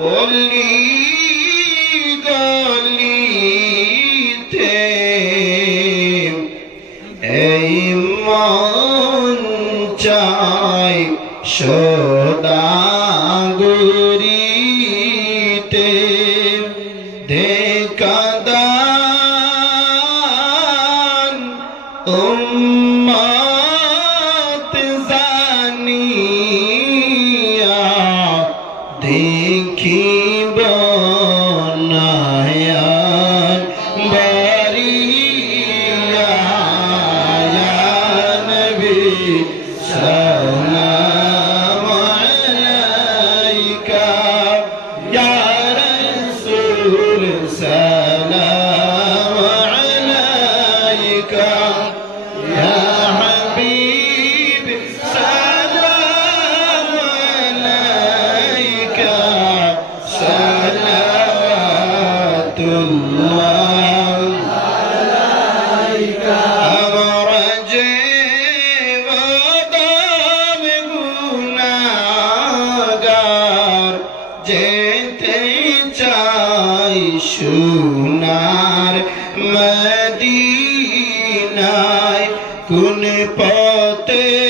অলি গলিতে এই মন চাই সদা ですね。সোনার মদিনায় কোন পথে